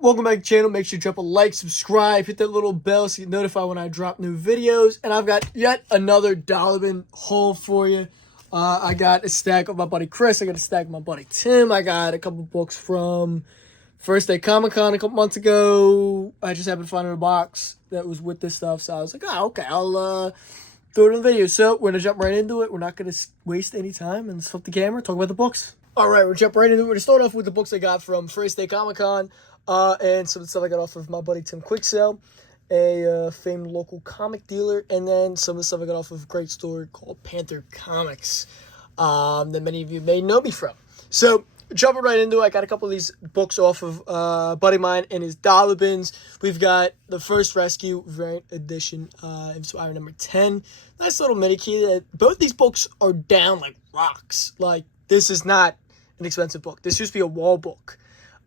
Welcome back to the channel. Make sure you drop a like, subscribe, hit that little bell so you get notified when I drop new videos. And I've got yet another dollar bin haul for you. I got a stack of my buddy Chris. I got a stack of my buddy Tim. I got a couple books from First Day Comic Con a couple months ago. I just happened to find it in a box that was with this stuff. So I was like, oh, okay, I'll throw it in the video. So we're going to jump right into it. We're not going to waste any time and flip the camera, talk about the books. All right, we'll jump right into it. We're going to start off with the books I got from First Day Comic Con. And some of the stuff I got off of my buddy Tim Quicksell, a famed local comic dealer, and then some of the stuff I got off of a great store called Panther Comics that many of you may know me from. So, jumping right into it, I got a couple of these books off of a buddy of mine and his dollar bins. We've got the First Rescue variant edition, Inspired number 10. Nice little mini key. Both these books are down like rocks. Like, this is not an expensive book. This used to be a wall book.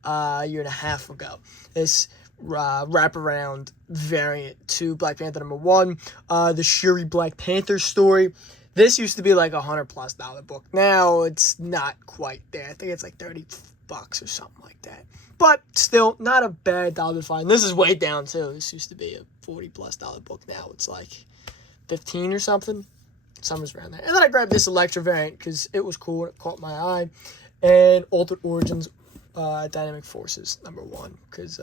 A year and a half ago. This wraparound variant to Black Panther number 1, the Shuri Black Panther story. This used to be like $100+ book. Now it's not quite there. I think it's like $30 or something like that. But still, not a bad dollar to find. This is way down too. This used to be a $40+ book. Now it's like 15 or something. Somewhere around there. And then I grabbed this Electra variant because it was cool and it caught my eye. And Altered Origins Dynamic Forces number 1, because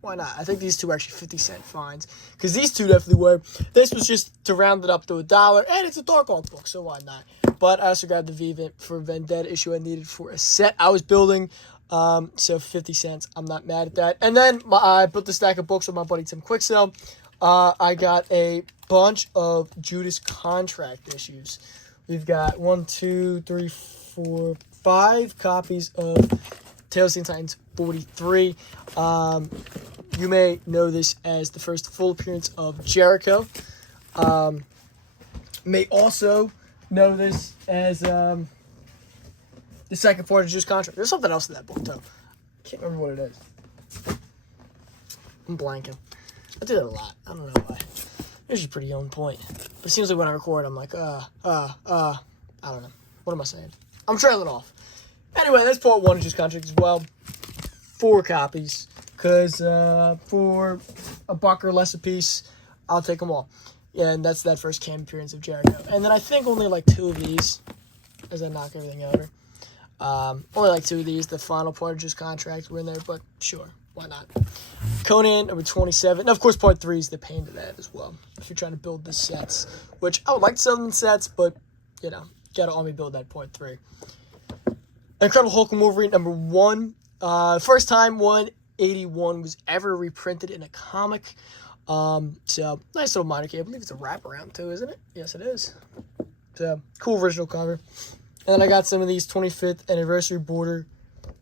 why not? I think these two are actually 50-cent finds, because these two definitely were. This was just to round it up to $1, and it's a Dark Arc book, so why not? But I also grabbed the V for Vendetta issue I needed for a set I was building, so 50 cents. I'm not mad at that. And then I built a stack of books with my buddy Tim Quicksell. I got a bunch of Judas Contract issues. We've got 1, 2, 3, 4, 5 copies of Tales of the Titans 43. You may know this as the first full appearance of Jericho. May also know this as the second part of Judas Contract. There's something else in that book, too. Can't remember what it is. I'm blanking. I do that a lot. I don't know why. Usually pretty on point. But it seems like when I record, I'm like, I don't know. What am I saying? I'm trailing off. Anyway, that's part 1 of Judas Contract as well. 4 copies. Because for $1 or less a piece, I'll take them all. Yeah, and that's that first camp appearance of Jericho. And then I think only like 2 of these, as I knock everything over. Only like 2 of these. The final part of Judas Contract were in there, but sure, why not? Conan, number 27. And of course, part 3 is the pain to that as well. If you're trying to build the sets, which I would like to sell them in sets, but, you know, gotta only build that part 3. Incredible Hulk and Wolverine, number 1. First time 181 was ever reprinted in a comic. So, nice little minor key. I believe it's a wraparound too, isn't it? Yes, it is. So, cool original cover. And then I got some of these 25th anniversary border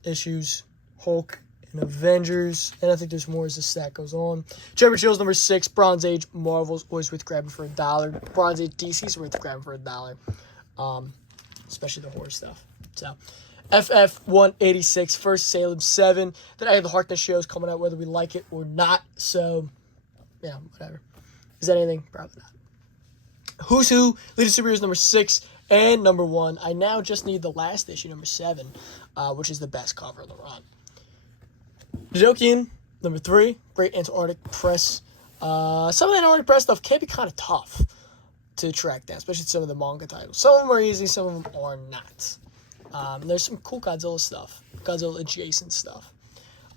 issues. Hulk and Avengers. And I think there's more as the stack goes on. Trevor Chills, number 6. Bronze Age Marvel's always worth grabbing for $1. Bronze Age DC's worth grabbing for $1. Especially the horror stuff. So, FF 186, First Salem 7. Then I have the Harkness shows coming out whether we like it or not. So, yeah, whatever. Is that anything? Probably not. Who's Who, Leader Superheroes number 6 and number 1. I now just need the last issue, number 7, which is the best cover of the run. Jokian, number 3. Great Antarctic Press. Some of the Antarctic Press stuff can be kind of tough to track down, especially some of the manga titles. Some of them are easy, some of them are not. There's some cool Godzilla stuff. Godzilla adjacent stuff.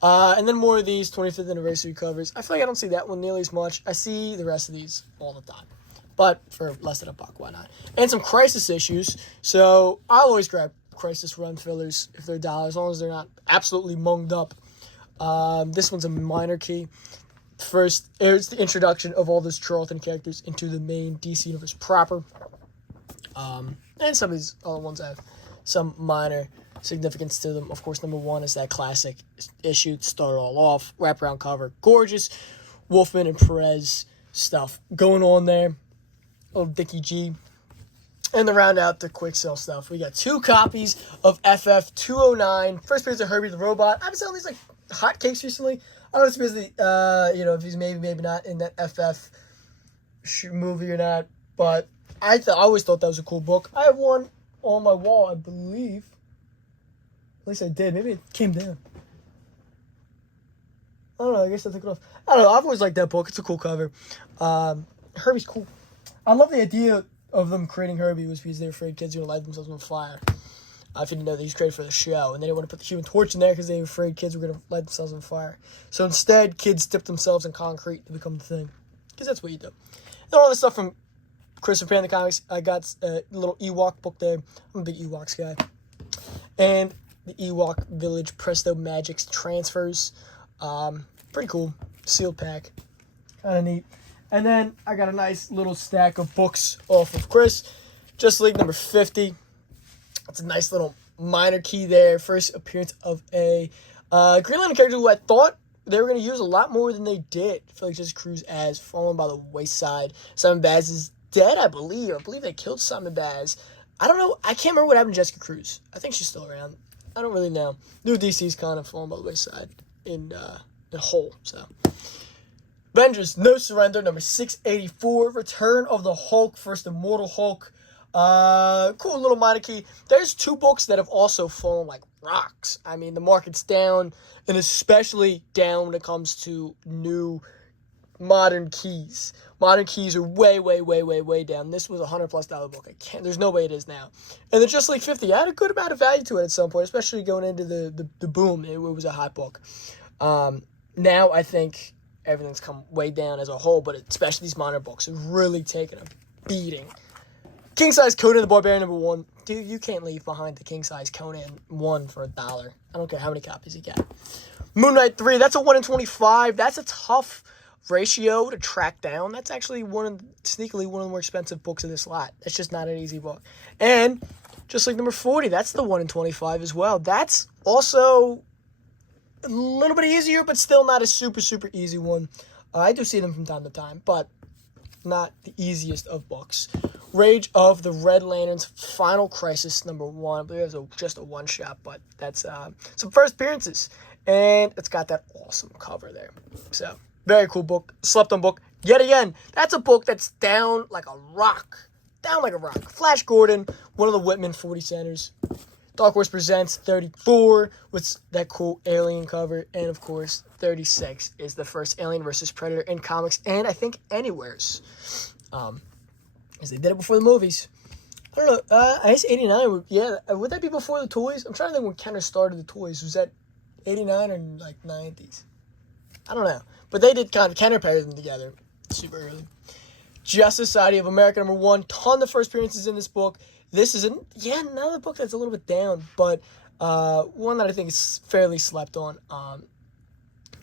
And then more of these 25th anniversary covers. I feel like I don't see that one nearly as much. I see the rest of these all the time. But for less than $1, why not? And some Crisis issues. So I'll always grab Crisis run fillers if they're $1, as long as they're not absolutely munged up. This one's a minor key. First, it's the introduction of all those Charlton characters into the main DC universe proper. And some of these other ones have some minor significance to them. Of course, number 1 is that classic issue to start all off. Wraparound cover. Gorgeous. Wolfman and Perez stuff going on there. Little Dickie G. And to round out the quick sell stuff, we got 2 copies of FF 209. First appearance of Herbie the Robot. I've been selling these like hotcakes recently. I don't know if it's because if he's maybe not in that FF movie or not, but I always thought that was a cool book. I have one on my wall, I believe. At least I did. Maybe it came down. I don't know. I guess I took it off. I don't know. I've always liked that book. It's a cool cover. Herbie's cool. I love the idea of them creating Herbie was because they were afraid kids were going to light themselves on fire. If you didn't know that he's created for the show, and they didn't want to put the Human Torch in there because they were afraid kids were going to light themselves on fire. So instead, kids dip themselves in concrete to become the thing, because that's what you do. And all this stuff from Christopher Panda Comics. I got a little Ewok book there. I'm a big Ewoks guy. And the Ewok Village Presto Magics transfers. Pretty cool. Sealed pack. Kind of neat. And then I got a nice little stack of books off of Chris. Just League number 50. That's a nice little minor key there. First appearance of a Green Lantern character who I thought they were going to use a lot more than they did. Felix just Cruz as fallen by the wayside. Simon Baz is dead, I believe. I believe they killed Simon Baz. I don't know. I can't remember what happened to Jessica Cruz. I think she's still around. I don't really know. New DC's kind of fallen by the wayside in whole. So, Avengers No Surrender number 684. Return of the Hulk. First Immortal Hulk. Cool little minor key. There's two books that have also fallen like rocks. I mean, the market's down, and especially down when it comes to new modern keys. Modern keys are way, way, way, way, way down. This was a $100+ book. There's no way it is now. And then Just League 50 had a good amount of value to it at some point, especially going into the boom. It was a hot book. Now I think everything's come way down as a whole, but especially these modern books have really taken a beating. King Size Conan the Barbarian number 1. Dude, you can't leave behind the King Size Conan 1 for $1. I don't care how many copies you get. Moon Knight 3, that's a 1 in 25. That's a tough ratio to track down. That's actually sneakily one of the more expensive books of this lot. That's just not an easy book. And Just Like number 40, that's the 1 in 25 as well. That's also a little bit easier, but still not a super, super easy one. I do see them from time to time, but not the easiest of books. Rage of the Red Lanterns, Final Crisis number 1. I believe it's just a one-shot, but that's some first appearances. And it's got that awesome cover there. So, very cool book. Slept on book. Yet again, that's a book that's down like a rock. Down like a rock. Flash Gordon, one of the Whitman 40 centers. Dark Horse Presents 34 with that cool alien cover. And, of course, 36 is the first Alien vs. Predator in comics and I think anywheres. As they did it before the movies. I don't know. I guess 89. Would that be before the toys? I'm trying to think when Kenner started the toys. Was that 89 or like 90s? I don't know. But they did kind of Kenner pair them together super early. Justice Society of America number 1. Ton of first appearances in this book. This is another book that's a little bit down, but one that I think is fairly slept on.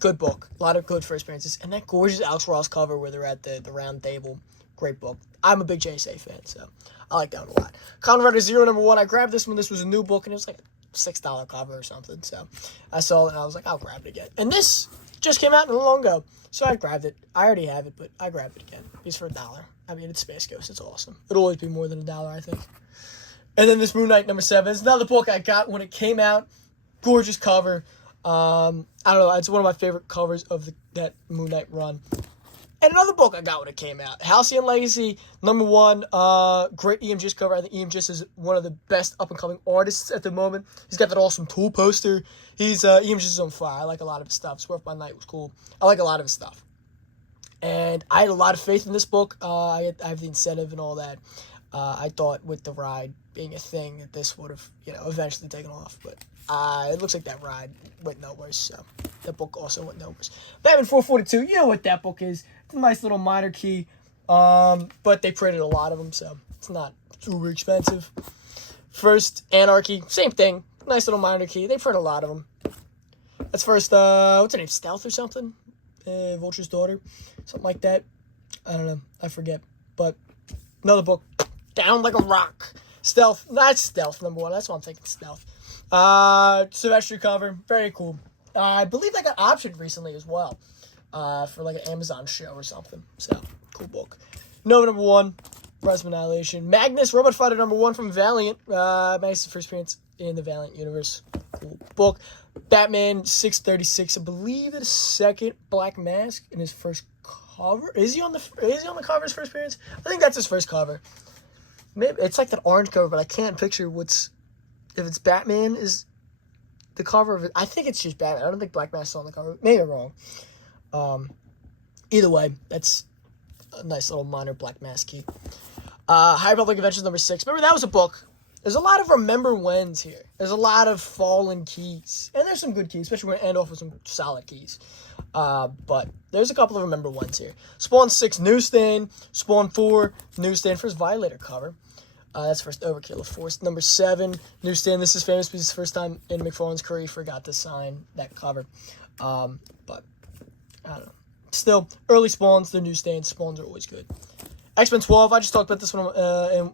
Good book. A lot of good first appearances. And that gorgeous Alex Ross cover where they're at the round table. Great book. I'm a big JSA fan, so I like that one a lot. Kamen Rider Zero number 1. I grabbed this one. This was a new book, and it was like a $6 cover or something. So I saw it, and I was like, I'll grab it again. And this just came out not long ago, so I grabbed it. I already have it, but I grabbed it again. It's for $1. I mean, it's Space Ghost. It's awesome. It'll always be more than $1, I think. And then this Moon Knight number 7 is another book I got when it came out. Gorgeous cover. I don't know. It's one of my favorite covers of that Moon Knight run. And another book I got when it came out. Halcyon Legacy, number 1. Great Ian Gist cover. I think Ian Gist is one of the best up-and-coming artists at the moment. He's got that awesome Tool poster. Ian Gist is on fire. I like a lot of his stuff. Swerve by Night was cool. I like a lot of his stuff. And I had a lot of faith in this book. I have the incentive and all that. I thought with the ride being a thing that this would have, eventually taken off. But it looks like that ride went nowhere, so that book also went nowhere. Batman 442, you know what that book is. It's a nice little minor key, but they printed a lot of them, so it's not super expensive. First Anarchy, same thing. Nice little minor key. They print a lot of them. That's first, what's her name, Stealth or something? Vulture's daughter, something like that. I don't know, I forget. But another book, Down Like a Rock. Stealth, that's Stealth number 1. That's what I'm thinking, Stealth. Sylvester cover, very cool. I believe I got optioned recently as well, for like an Amazon show or something. So, cool book. Nova number 1, Rise of Annihilation. Magnus, Robot Fighter number 1 from Valiant. Magnus' first appearance in the Valiant universe. Cool book. Batman 636, I believe it's second Black Mask in his first cover. Is he on the cover his first appearance? I think that's his first cover. Maybe it's like that orange cover, but I can't picture if it's Batman is the cover of it. I think it's just Batman. I don't think Black Mask is on the cover. Maybe I'm wrong. Either way, that's a nice little minor Black Mask key. High Republic Adventures number 6. Remember, that was a book. There's a lot of remember whens here. There's a lot of fallen keys. And there's some good keys, especially when we end off with some solid keys. But there's a couple of remember whens here. Spawn 6, Newsstand. Spawn 4, Newsstand for his Violator cover. That's first Overkill, of course. Number 7, Newsstand. This is famous because it's the first time in McFarlane's career he forgot to sign that cover. But, I don't know. Still, early Spawns, the Newsstand. Spawns are always good. X-Men 12, I just talked about this one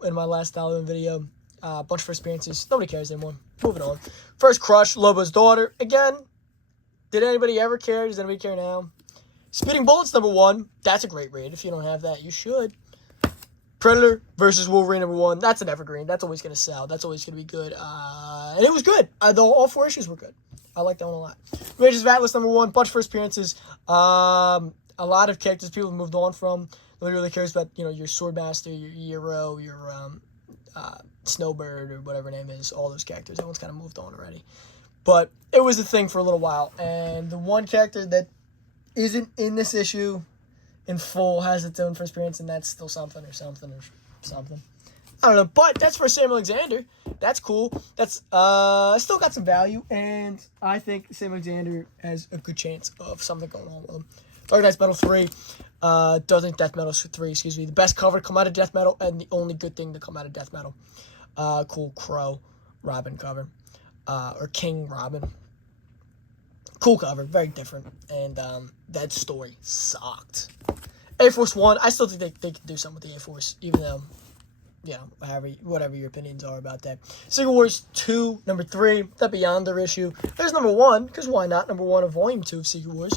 in my last Halloween video. Bunch of first appearances. Nobody cares anymore. Moving on. First Crush, Lobo's daughter. Again, did anybody ever care? Does anybody care now? Speeding Bullets, number 1. That's a great read. If you don't have that, you should. Predator versus Wolverine, number 1. That's an evergreen. That's always going to sell. That's always going to be good. And it was good. All 4 issues were good. I like that one a lot. Rages of Atlas, number 1. Bunch of first appearances. A lot of characters people have moved on from. Nobody really cares about, your Swordmaster, your Hero, your Snowbird, or whatever name is. All those characters. That one's kind of moved on already. But it was a thing for a little while. And the one character that isn't in this issue in full has its own first appearance, and that's still something. I don't know, but that's for Sam Alexander. That's cool. That's still got some value, and I think Sam Alexander has a good chance of something going on with him. Dark Knight's Metal 3. Death Metal 3, excuse me. The best cover to come out of Death Metal, and the only good thing to come out of Death Metal. Cool Crow Robin cover. Or King Robin. Cool cover, very different. And that story sucked. A-Force 1, I still think they could do something with the A-Force, even though, whatever your opinions are about that. Secret Wars 2, number 3, that Beyonder issue. There's number 1, because why not? Number 1 of Volume 2 of Secret Wars.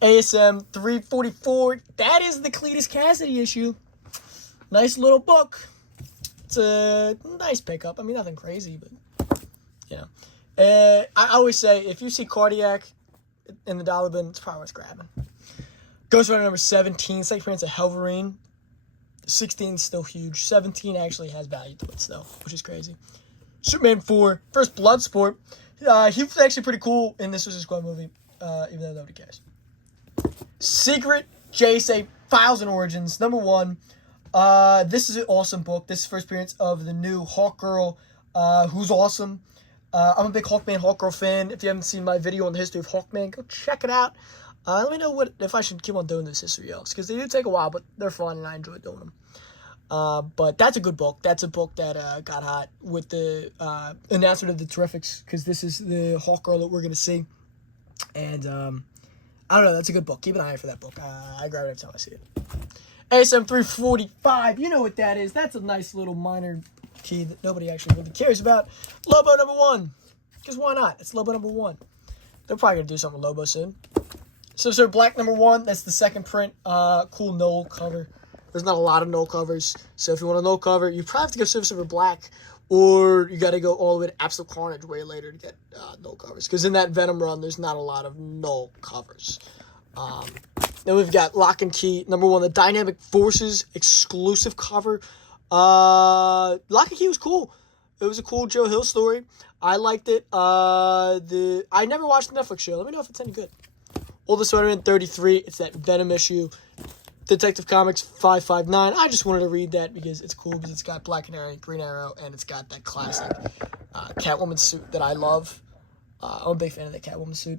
ASM 344, that is the Cletus Cassidy issue. Nice little book. It's a nice pickup. I mean, nothing crazy, but, I always say, if you see Cardiac in the dollar bin, it's probably worth grabbing. Ghost Rider number 17, second appearance of Helverine. 16 is still huge. 17 actually has value to it still, which is crazy. Superman 4, first Bloodsport. He was actually pretty cool in this Suicide Squad movie, even though nobody cares. Secret JSA Files and Origins, number 1. This is an awesome book. This is the first appearance of the new Hawkgirl, who's awesome. I'm a big Hawkman, Hawkgirl fan. If you haven't seen my video on the history of Hawkman, go check it out. Let me know if I should keep on doing this history else, because they do take a while, but they're fun and I enjoy doing them. But that's a good book. That's a book that got hot with the announcement of the Terrifics, because this is the Hawkgirl that we're going to see. And I don't know, that's a good book. Keep an eye out for that book. I grab it every time I see it. ASM 345, you know what that is. That's a nice little minor key that nobody actually really cares about. Lobo number 1, because why not? It's Lobo number 1. They're probably going to do something with Lobo soon. Silver Black number 1, that's the second print. Cool Knoll cover. There's not a lot of Knoll covers, so if you want a Knoll cover, you probably have to go Silver Black, or you got to go all the way to Absolute Carnage way later to get Knoll covers, because in that Venom run, there's not a lot of Knoll covers. Then we've got Lock and Key number 1, the Dynamic Forces exclusive cover. Lock and Key was cool. It was a cool Joe Hill story. I liked it. I never watched the Netflix show. Let me know if it's any good. Oldest Spider-Man 33, it's that Venom issue. Detective Comics 559, I just wanted to read that because it's cool, because it's got Black Canary, Green Arrow, and it's got that classic Catwoman suit that I love. I'm a big fan of that Catwoman suit.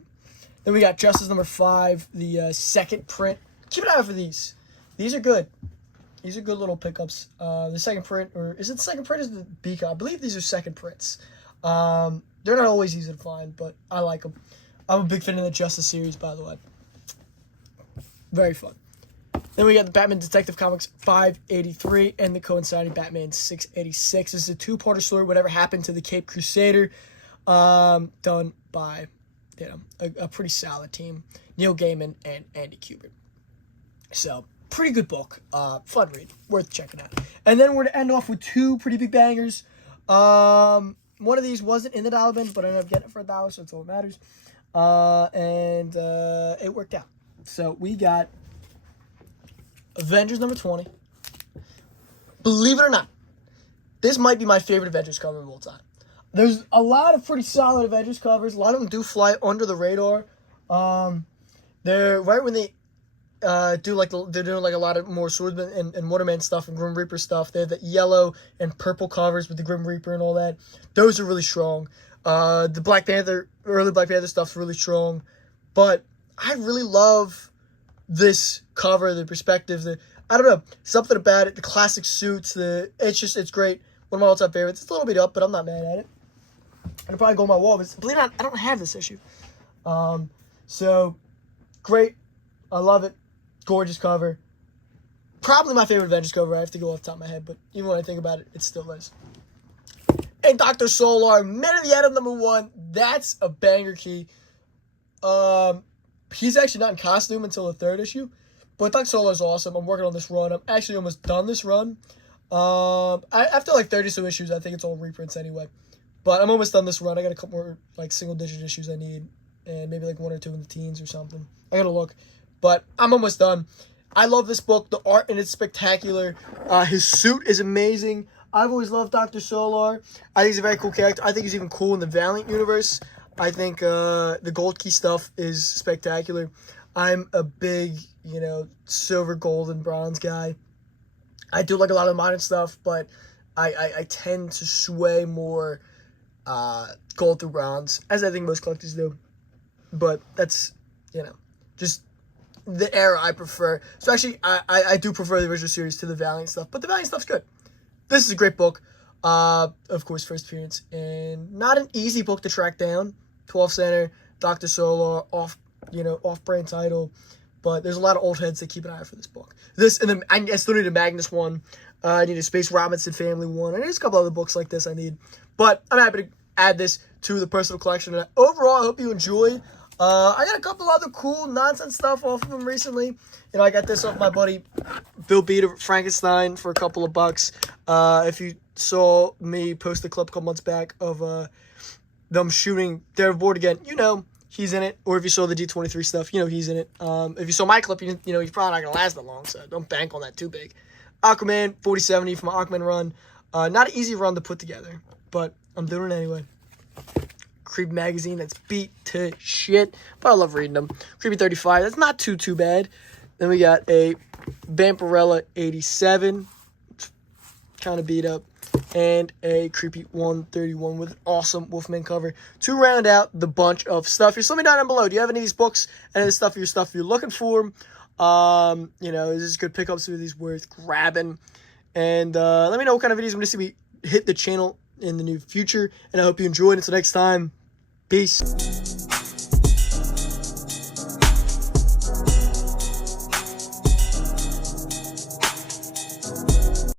Then we got Justice number 5, the second print. Keep an eye out for these. These are good. These are good little pickups. The second print, or is it the second print or is it the Beacon? I believe these are second prints. They're not always easy to find, but I like them. I'm a big fan of the Justice series, by the way. Very fun. Then we got the Batman Detective Comics 583 and the coinciding Batman 686. This is a two-parter story, whatever happened to the Cape Crusader, done by a pretty solid team, Neil Gaiman and Andy Kubert. So, pretty good book. Fun read. Worth checking out. And then we're to end off with 2 pretty big bangers. One of these wasn't in the dollar bin, but I ended up getting it for $1, so it's all that matters. And it worked out. So we got Avengers number 20. Believe it or not, this might be my favorite Avengers cover of all time. There's a lot of pretty solid Avengers covers. A lot of them do fly under the radar. They're right when they they're doing like a lot of more Swordsman and Waterman stuff and Grim Reaper stuff. They have the yellow and purple covers with the Grim Reaper and all that. Those are really strong. The Black Panther, early Black Panther stuff's really strong. But I really love this cover, the perspective, I don't know, something about it, the classic suits, it's great. One of my all-time favorites. It's a little beat up, but I'm not mad at it. I'd probably go on my wall, but believe it or not, I don't have this issue. So, great. I love it. Gorgeous cover. Probably my favorite Avengers cover. I have to go off the top of my head, but even when I think about it, it still is. And Dr. Solar, Men of the Atom #1. That's a banger key. He's actually not in costume until the 3rd issue, but Dr. Solar is awesome. I'm working on this run. I'm actually almost done this run. After like 30 some issues, I think it's all reprints anyway. But I'm almost done this run. I got a couple more like single-digit issues I need, and maybe like 1 or 2 in the teens or something. I gotta look. But I'm almost done. I love this book. The art in it's spectacular. His suit is amazing. I've always loved Dr. Solar. I think he's a very cool character. I think he's even cool in the Valiant universe. I think the Gold Key stuff is spectacular. I'm a big, silver, gold, and bronze guy. I do like a lot of modern stuff, but I tend to sway more gold through bronze, as I think most collectors do. But that's, just the era I prefer. So actually, I do prefer the original series to the Valiant stuff, but the Valiant stuff's good. This is a great book. Of course, first appearance, and not an easy book to track down. 12 center, Dr. Solar, off-brand title, but there's a lot of old heads that keep an eye out for this book. This, and then I still need a Magnus one. I need a Space Robinson family one. And there's a couple other books like this I need, but I'm happy to add this to the personal collection. And overall, I hope you enjoyed. I got a couple other cool nonsense stuff off of him recently. I got this off my buddy Bill Beater, Frankenstein, for a couple of bucks. If you saw me post a clip a couple months back of them shooting Daredevil again, he's in it. Or if you saw the D23 stuff, he's in it. If you saw my clip, he's probably not going to last that long, so don't bank on that too big. Aquaman, 4070 from my Aquaman run. Not an easy run to put together, but I'm doing it anyway. Creepy magazine, that's beat to shit, but I love reading them. Creepy 35, that's not too bad. Then we got a Vampirella 87, kind of beat up, and a Creepy 131 with an awesome Wolfman cover to round out the bunch of stuff. Just let me know down below. Do you have any of these books and the stuff you're looking for? Is this good pickups? Are these worth grabbing? And let me know what kind of videos you want to see me hit the channel in the near future. And I hope you enjoyed. Until next time, peace.